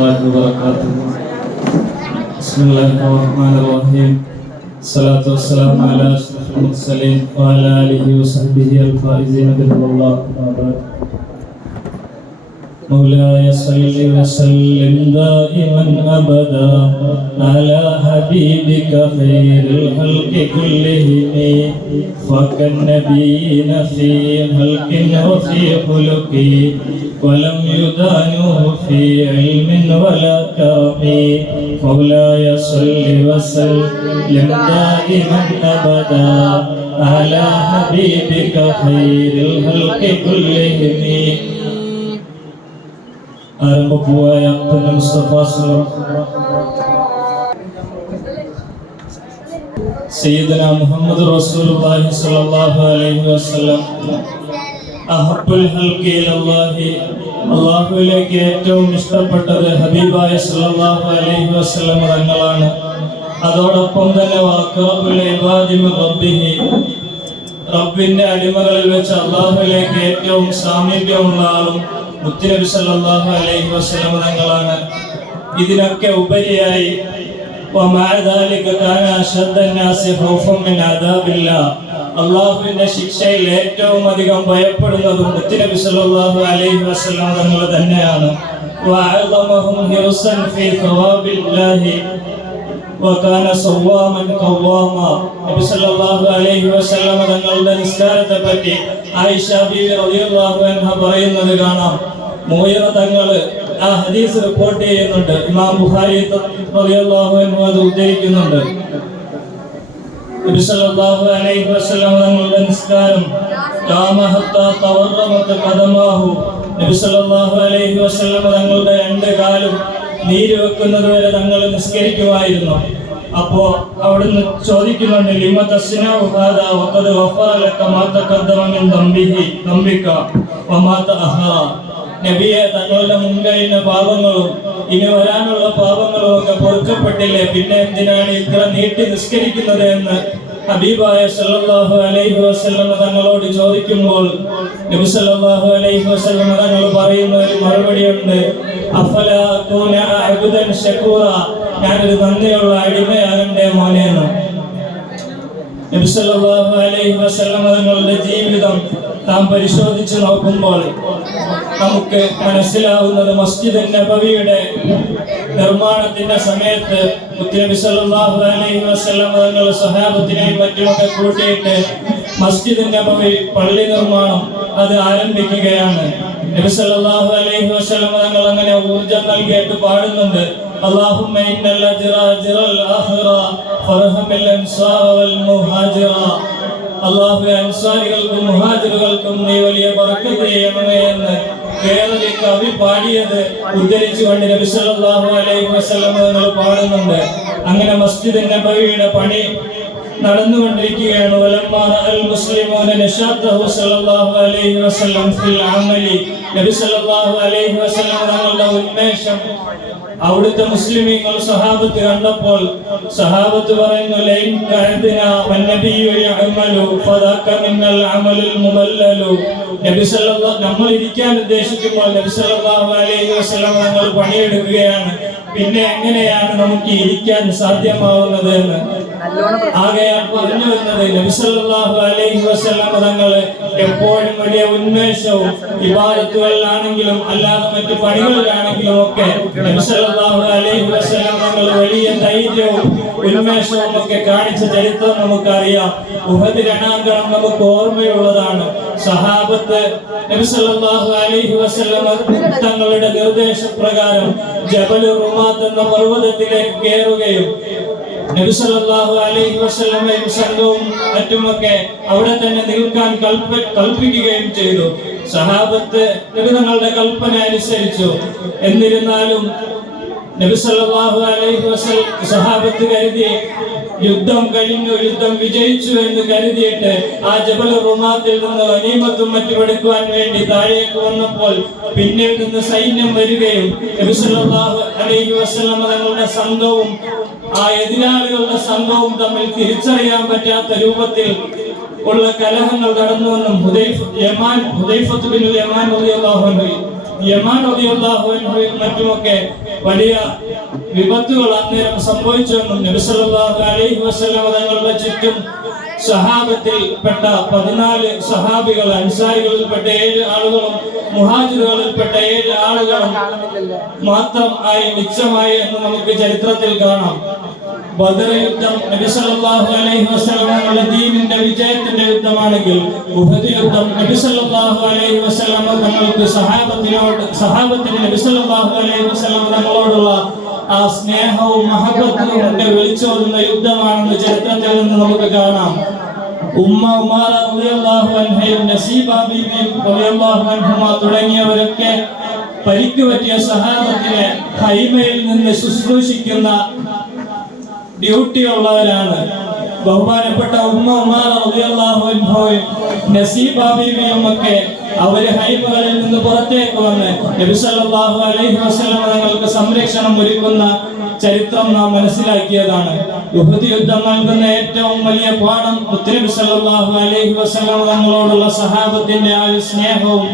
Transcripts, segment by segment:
الله وبركاته بسم الله الرحمن الرحيم الصلاة والسلام على أشرف المرسلين وعلى آله وصحبه الفائزين برضا الله بعد مولاي صل وسلم دائما ابدا على حبيبك خير الخلق كلهم فكالنبيين في خلق وفي خلق ولم يدانوه في علم ولا كرم مولاي صل وسلم دائما ابدا على حبيبك خير الخلق كلهم ആരംഭപ്പൂവായ പുന്ന മുസ്തഫ സയ്യിദന മുഹമ്മദ് റസൂലുള്ളാഹി സ്വല്ലല്ലാഹു അലൈഹി വസല്ലം അഹബ്ബുൽ ഹൽഖി ഇലല്ലാഹി അല്ലാഹുവിലേക്ക് ഏറ്റവും ഇഷ്ടപ്പെട്ടത് ഹബീബായ സല്ലല്ലാഹു അലൈഹി വസല്ലം തങ്ങളാണ്. അതോടൊപ്പം തന്നെ വാക്കബുൽ ഇബാദി മിൻ റബ്ബിഹി. റബ്ബിന്റെ അടിമകളിൽ വെച്ച് അള്ളാഹുവിലേക്ക് ഏറ്റവും സാമീപ്യമുള്ള ആളും മുത്തുനബി സല്ലല്ലാഹു അലൈഹി വസല്ലം തങ്ങളാണ് ഇതിനൊക്കെ ഉപരിയായി ومع ذلك كان أشد الناس خوفا من عذاب الله അള്ളാഹുവിന്റെ ശിക്ഷയിൽ ഏറ്റവും അധികം ഭയപ്പെടുന്നതും മുത്തുനബി സല്ലല്ലാഹു അലൈഹി വസല്ലം തങ്ങൾ തന്നെയാണ് وأعظمهم حرصا في ثواب الله وكان صواما قواما നബി സല്ലല്ലാഹു അലൈഹി വസല്ലം തങ്ങളുടെ നിസ്കാരത്തെ പറ്റി പറയുന്നത് കാണാം. മോയറ തങ്ങൾ ആ ഹദീസ് റിപ്പോർട്ട് ചെയ്യുന്നുണ്ട്. ഇമാം ബുഹാരി അത് ഉദ്ധരിക്കുന്നുണ്ട്. നിസ്കാരം തങ്ങളുടെ രണ്ട് കാലും നീര് വെക്കുന്നത് വരെ തങ്ങൾ നിസ്കരിക്കുമായിരുന്നു. അപ്പോ അവിടുന്ന് ചോദിക്കുന്നുണ്ട് നബിയെ തങ്ങളുടെ മുൻകഴിഞ്ഞ പാപങ്ങളും ഇനി വരാനുള്ള പാപങ്ങളും ഒക്കെ പൊറുക്കപ്പെട്ടില്ലേ? പിന്നെ എന്തിനാണ് ഇത്ര നീട്ടി നിസ്കരിക്കുന്നത് എന്ന് ഹബീബായ സല്ലല്ലാഹു അലൈഹി വസല്ലം തങ്ങളോട് ചോദിക്കുമ്പോൾ നബി സല്ലല്ലാഹു അലൈഹി വസല്ലം തങ്ങൾ പറയുന്ന ഒരു മറുപടിയുണ്ട് അഫല തൂന അബ്ദൻ ശകൂറ? ഞാനൊരു നന്ദിയുള്ള അടിമയാകട്ടെ മോനെ എന്ന്. തങ്ങളുടെ ജീവിതം നാം പരിശോധിച്ച് നോക്കുമ്പോൾ നമുക്ക് മനസ്സിലാവുന്നത് മസ്ജിദ് നബവിയുടെ നിർമ്മാണത്തിന്റെ സമയത്ത് മുത്തനബി അലൈഹി സഹാബത്തിനെയും മറ്റുമൊക്കെ കൂട്ടിയിട്ട് മസ്ജിദ് നബവി പള്ളി നിർമ്മാണം അത് ആരംഭിക്കുകയാണ്. നബി അലൈഹി തങ്ങൾ അങ്ങനെ ഊർജം നൽകിയിട്ട് പാടുന്നുണ്ട്. اللهم إن الأجر أجر الآخرة فارحم الأنصار والمهاجرة അള്ളാഹു അൻസാരികൾക്കും മുഹാജിറുകൾക്കും നീ വലിയ ബർക്കത്ത് ചെയ്യണമേ എന്ന് കേരളത്തിൽ കവി പാടിയത് ഉദ്ധരിച്ചുകൊണ്ട് നബി സല്ലല്ലാഹു അലൈഹി വസല്ലം തങ്ങൾ പാടുന്നുണ്ട് അങ്ങനെ മസ്ജിദ് നബവിയുടെ പണി നടന്നുകൊണ്ടിരിക്കുകയാണ്. തങ്ങളുടെ ഉന്മേഷം അവിടുത്തെ മുസ്ലിമീങ്ങൾ സഹാബത്ത് കണ്ടപ്പോൾ സഹാബത്ത് പറയുന്നു നമ്മൾ ഇരിക്കാൻ ഉദ്ദേശിക്കുമ്പോൾ തങ്ങൾ പണിയെടുക്കുകയാണ്. പിന്നെ എങ്ങനെയാണ് നമുക്ക് ഇരിക്കാൻ സാധ്യമാവുന്നത് എന്ന്? അലൈഹി എപ്പോഴും വലിയ ഉന്മേഷവും ഇബാദത്തുകളിലാണെങ്കിലും അല്ലാതെ മറ്റു പണികളിലാണെങ്കിലും ഒക്കെ അലൈഹി വലിയ ധൈര്യവും ഉന്മേഷവും ഒക്കെ കാണിച്ച ചരിത്രം നമുക്കറിയാം. ഉഹദ് രണാങ്കണം നമുക്ക് ഓർമ്മയുള്ളതാണ്. സഹാബത്ത് അലൈഹി തങ്ങളുടെ നിർദ്ദേശപ്രകാരം ജബൽ റുമാത്ത് എന്ന പർവതത്തിലേക്ക് കയറുകയും അലൈഹി മറ്റുമൊക്കെ അവിടെ തന്നെ നിൽക്കാൻ കൽപ്പ കൽപ്പിക്കുകയും ചെയ്തു. സഹാബത്ത് നബി കൽപ്പന അനുസരിച്ചു. എന്നിരുന്നാലും നബി സല്ലല്ലാഹു അലൈഹി വസല്ലം സഹാബത്ത് കരുതി യുദ്ധം കഴിഞ്ഞു യുദ്ധം വിജയിച്ചു എന്ന് കരുതിയിട്ട് ആ ജബൽ റുമാത്തിൽ നിന്ന് അനീമത്തും മറ്റുമെടുക്കുവാൻ വേണ്ടി താഴേക്ക് വന്നപ്പോൾ പിന്നിൽ നിന്ന് സൈന്യം വരികയും നബി സല്ലല്ലാഹു അലൈഹി വസല്ലം തങ്ങളുടെ സംഘവും ആ എതിരാളികളുടെ സംഘവും തമ്മിൽ തിരിച്ചറിയാൻ പറ്റാത്ത രൂപത്തിൽ ഉള്ള കലഹങ്ങൾ നടന്നുവെന്നും യമാൻ യമാൻ യമാൻ മറ്റുമൊക്കെ വലിയ വിപത്തുകൾ അന്നേരം സംഭവിച്ചുവെന്നും അലൈഹി വസല്ലം തങ്ങളുടെ ചുറ്റും സഹാബത്തിൽപ്പെട്ട പതിനാല് സഹാബികൾ അൻസാരികളിൽപ്പെട്ട ഏഴ് ആളുകളും മുഹാജിറുകളിൽപ്പെട്ട ഏഴ് ആളുകളും മാത്രം ആയി മിച്ചമായി എന്ന് നമുക്ക് ചരിത്രത്തിൽ കാണാം. ബദർ യുദ്ധം നബി സല്ലല്ലാഹു അലൈഹി വസല്ലമയുടെ ദീനിന്റെ വിജയത്തിന്റെ യുദ്ധമാണെങ്കിൽ ഉഹദ് യുദ്ധം നബി സല്ലല്ലാഹു അലൈഹി വസല്ലമ തങ്ങൾക്ക് സഹാബത്തിനോട് സഹാബത്തിന് നബി സല്ലല്ലാഹു അലൈഹി വസല്ലമ തങ്ങളോടുള്ള ആ സ്നേഹവും മഹബത്തും ഒക്കെ വിളിച്ചോതുന്ന യുദ്ധമാണെന്ന് ചരിത്രത്തിൽ നിന്ന് നമുക്ക് കാണാം. ഉമ്മ റളിയല്ലാഹു അൻഹയും നസീബ അൻഹുമ തുടങ്ങിയവരൊക്കെ പരിക്കു പറ്റിയ ഹൈമയിൽ നിന്ന് ശുശ്രൂഷിക്കുന്ന ഡ്യൂട്ടി ഉള്ളവരാണ് ബഹുമാനപ്പെട്ട ഉമ്മ ഉമാർ അൻഹയും നസീബ ഒക്കെ അവർ ഹൈബറിൽ നിന്ന് പുറത്തേക്ക് വന്ന് സല്ലല്ലാഹു അലൈഹി വസല്ലം തങ്ങൾക്ക് സംരക്ഷണം ഒരുക്കുന്ന ചരിത്രം നാം മനസ്സിലാക്കിയതാണ്. യുഹദ് യുദ്ധം നൽകുന്ന ഏറ്റവും വലിയ പാഠം മുത്തനബി സല്ലല്ലാഹു അലൈഹി വസല്ലം തങ്ങളോടുള്ള സഹാബത്തിന്റെ ആ സ്നേഹവും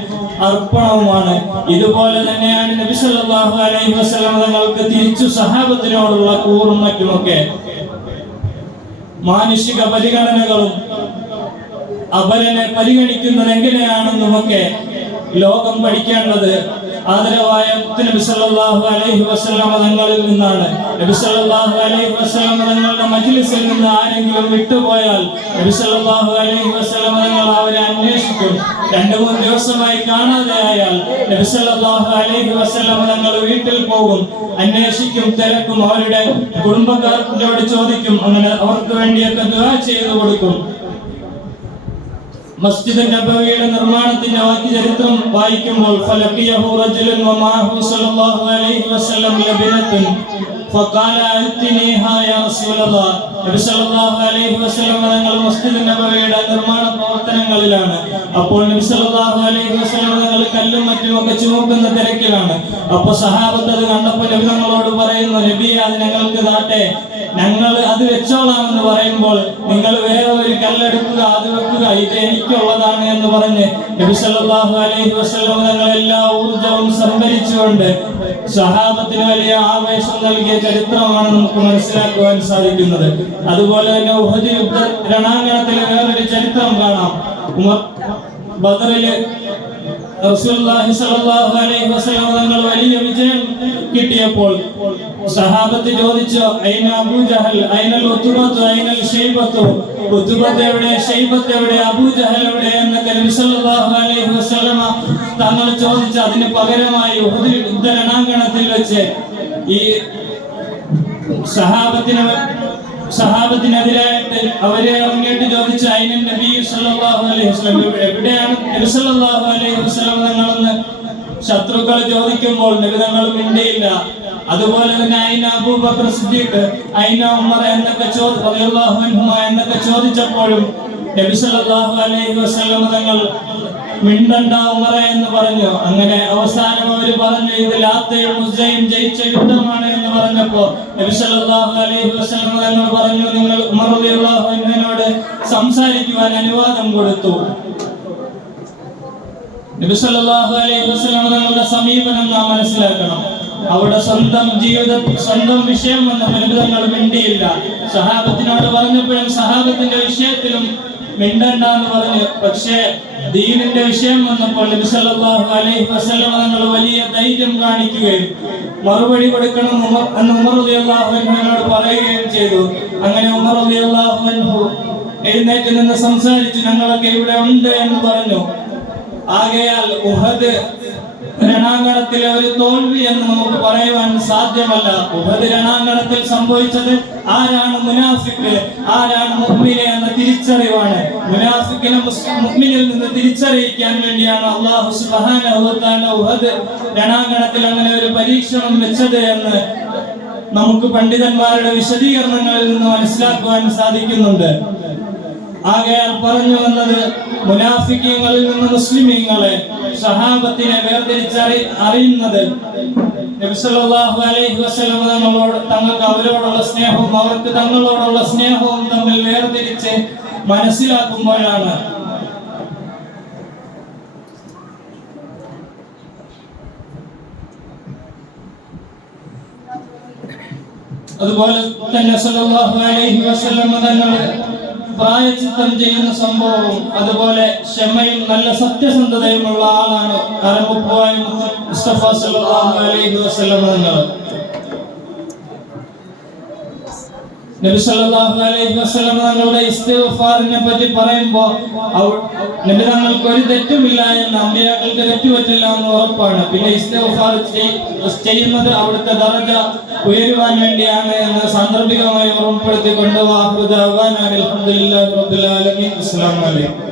അർപ്പണവുമാണ്. ഇതുപോലെ തന്നെയാണ് നബി സല്ലല്ലാഹു അലൈഹി വസല്ലം തങ്ങൾക്ക് തിരിച്ചു സഹാബത്തിനോടുള്ള കൂറും മറ്റുമൊക്കെ. മാനുഷിക പരിഗണനകളും അവരനെ പരിഗണിക്കുന്നത് എങ്ങനെയാണെന്നുമൊക്കെ ലോകം പഠിക്കേണ്ടത് ആദരവായ നബി സല്ലല്ലാഹു അലൈഹി വസല്ലം തങ്ങളിൽ നിന്നാണ്. നബി സല്ലല്ലാഹു അലൈഹി വസല്ലം തങ്ങളുടെ മജ്ലിസിൽ നിന്ന് ആരെങ്കിലും വിട്ടുപോയാൽ നബി സല്ലല്ലാഹു അലൈഹി വസല്ലം തങ്ങൾ അവരെ അന്വേഷിക്കും. രണ്ടു മൂന്ന് ദിവസമായി കാണാതെ ആയാൽ നബി സല്ലല്ലാഹു അലൈഹി വസല്ലം തങ്ങൾ വീട്ടിൽ പോകും. അന്വേഷിക്കും തിരക്കും അവരുടെ കുടുംബക്കാരോട് ചോദിക്കും അങ്ങനെ അവർക്ക് വേണ്ടിയൊക്കെ ദുആ ചെയ്തു കൊടുക്കും. മസ്ജിദ് നബവിയുടെ നിർമ്മാണത്തിന്റെ ആദ്യ ചരിത്രം വായിക്കുമ്പോൾ ഫലഖിയഹു റജുലൻ വമാഹു സല്ലല്ലാഹു അലൈഹി വസല്ലം ലബിനത്തുൻ ഫഖാല അൽതിനിഹാ യാ റസൂലല്ലാഹ് നബി സല്ലല്ലാഹു അലൈഹി വസല്ലം തങ്ങൾ മസ്ജിദ് നബവിയുടെ നിർമ്മാണ പ്രവർത്തനങ്ങളിലാണ്. അപ്പോൾ നബി സല്ലല്ലാഹു അലൈഹി വസല്ലം തങ്ങൾ കല്ലും മറ്റും ഒക്കെ ചുമക്കുന്ന തിരക്കിലാണ്. അപ്പോൾ സഹാബത്ത് അത് കണ്ടപ്പോൾ നബി തങ്ങളോട് പറയുന്നു നബിയെ അത് ഞങ്ങൾക്ക് നാട്ടെ ഞങ്ങൾ അത് വെച്ചോളാമെന്ന് പറയുമ്പോൾ നിങ്ങൾ വേറെ ഒരു കല്ലെടുക്കുക അത് വെക്കുക ഇത് എനിക്കുള്ളതാണ് എന്ന് പറഞ്ഞ് നബി സല്ലല്ലാഹു അലൈഹി വസല്ലം തങ്ങൾ എല്ലാ ഊർജവും സംഭരിച്ചുകൊണ്ട് സഹാബത്തിന് വലിയ ആവേശം നൽകിയ ചരിത്രമാണ് നമുക്ക് മനസ്സിലാക്കുവാൻ സാധിക്കുന്നത്. അതുപോലെ തന്നെ യുദ്ധ രണാങ്കണത്തിലെ വേറൊരു ചരിത്രം കാണാം. ഉമർ ബദറിൽ തങ്ങൾ വലിയ വിജയം കിട്ടിയപ്പോൾ സഹാബത്ത് ചോദിച്ചു എവിടെ? എന്നൊക്കെ അലൈഹി വസല്ലമ തങ്ങൾ ചോദിച്ചു. അതിന് പകരമായി വെച്ച് ഈ സഹാബത്തിന് സഹാബത്തിനെതിരായിട്ട് അവരെ ഇറങ്ങിയിട്ട് ചോദിച്ച അതിന് നബി സല്ലല്ലാഹു അലൈഹി വസല്ലം എവിടെയാണ്? നബി സല്ലല്ലാഹു അലൈഹി വസല്ലം നിങ്ങളെന്ന് ശത്രുക്കൾ ചോദിക്കുമ്പോൾ നബി തങ്ങൾ അതുപോലെ തന്നെ അയിന അബൂബക്കർ സിദ്ദീഖ് അയിന ഉമർ എന്നൊക്കെ ചോദിച്ചു എന്നൊക്കെ ചോദിച്ചപ്പോഴും നബി സല്ലല്ലാഹു അലൈഹി വസല്ലം തങ്ങൾ മിണ്ടണ്ട എന്ന് പറഞ്ഞു. അങ്ങനെ അവസാനം അവർ പറഞ്ഞു ഇത് ലാത്തയും ജയിച്ച യുദ്ധമാണ് എന്ന് പറഞ്ഞപ്പോ നബി സല്ലല്ലാഹു അലൈഹി വസല്ലം പറഞ്ഞു നിങ്ങൾ ഉമർ സംസാരിക്കുവാൻ അനുവാദം കൊടുത്തു. നബി സല്ലല്ലാഹു അലൈഹി വസല്ലം സമീപനം നാം മനസ്സിലാക്കണം. അവിടെ സ്വന്തം ജീവിത സ്വന്തം വിഷയം വന്ന പരിമിതങ്ങൾ തങ്ങൾ മിണ്ടിയില്ല. സഹാബത്തിനോട് പറഞ്ഞപ്പോഴും സഹാബത്തിന്റെ വിഷയത്തിലും മിണ്ടണ്ട എന്ന് പറഞ്ഞു. പക്ഷേ ദീനിന്റെ വിഷയം വന്നപ്പോൾ നബി സല്ലല്ലാഹു അലൈഹി വസല്ലം തങ്ങൾ വലിയ ധൈര്യം കാണിക്കുകയും മറുപടി കൊടുക്കണം അന്ന് ഉമർ റളിയല്ലാഹു പറയുകയും ചെയ്തു. അങ്ങനെ ഉമർ റളിയല്ലാഹു അൻഹു എഴുന്നേറ്റ് നിന്ന് സംസാരിച്ചു ഞങ്ങളൊക്കെ ഇവിടെ ഉണ്ട് എന്ന് പറഞ്ഞു. ആകയാൽ ഉഹദ് രണാങ്കണത്തിലെ ഒരു തോൽവി എന്ന് നമുക്ക് പറയുവാൻ സാധ്യമല്ല. ഉപതിരണാങ്കണത്തിൽ സംഭവിച്ചത് ആരാണ് മുനാഫിക്ക്? ആരാണ് മുഹ്മിനെ എന്ന തിരിച്ചറിവാണ്. മുനാഫിക്കിനെ മുഹ്മിനിൽ നിന്ന് തിരിച്ചറിയിക്കാൻ വേണ്ടിയാണ് അള്ളാഹു തആല ഉഹദ് രണാങ്കണത്തിൽ അങ്ങനെ ഒരു പരീക്ഷണം വെച്ചത് എന്ന് നമുക്ക് പണ്ഡിതന്മാരുടെ വിശദീകരണങ്ങളിൽ നിന്ന് മനസ്സിലാക്കുവാൻ സാധിക്കുന്നുണ്ട്. ആകയാൽ പറഞ്ഞു വന്നത് മുനാഫിക്കങ്ങളിൽ നിന്ന് മുസ്ലിമീങ്ങളെ സഹാബത്തിനെ വേർതിരിച്ചറി അറിയുന്നത്. നബിസല്ലാഹു അലൈഹി തങ്ങൾക്ക് അവരോടുള്ള സ്നേഹവും അവർക്ക് തങ്ങളോടുള്ള സ്നേഹവും തമ്മിൽ വേർതിരിച്ച് മനസ്സിലാക്കുമ്പോഴാണ്. അതുപോലെ തന്നെ സല്ലല്ലാഹു അലൈഹി വസല്ലം തങ്ങൾ പ്രായച്ചിത്തം ചെയ്യുന്ന സംഭവവും അതുപോലെ ക്ഷമയും നല്ല സത്യസന്ധതയുമുള്ള ആളാണ് അരമുപ്പായ മുസ്തഫ സല്ലല്ലാഹു അലൈഹി വസല്ലം തങ്ങൾ നബി സല്ലല്ലാഹു അലൈഹി വസല്ലം തങ്ങളുടെ പറ്റി പറയുമ്പോൾ നബി തങ്ങൾക്ക് ഒരു തെറ്റുമില്ല എന്ന് അമ്പിയാക്കൾക്ക് തെറ്റുപറ്റില്ല എന്ന് ഉറപ്പാണ്. പിന്നെ ഇസ്തിഗ്ഫാർ ചെയ്- ചെയ്യുന്നത് അവിടുത്തെ ദറജ ഉയരുവാൻ വേണ്ടിയാണ് എന്ന് സാന്ദർഭികമായി ഓർമ്മപ്പെടുത്തിക്കൊണ്ട് വാഹുദാവാൻ അൽഹംദുലില്ലാഹി റബ്ബിൽ ആലമീൻ. അസ്സലാമു അലൈക്കും.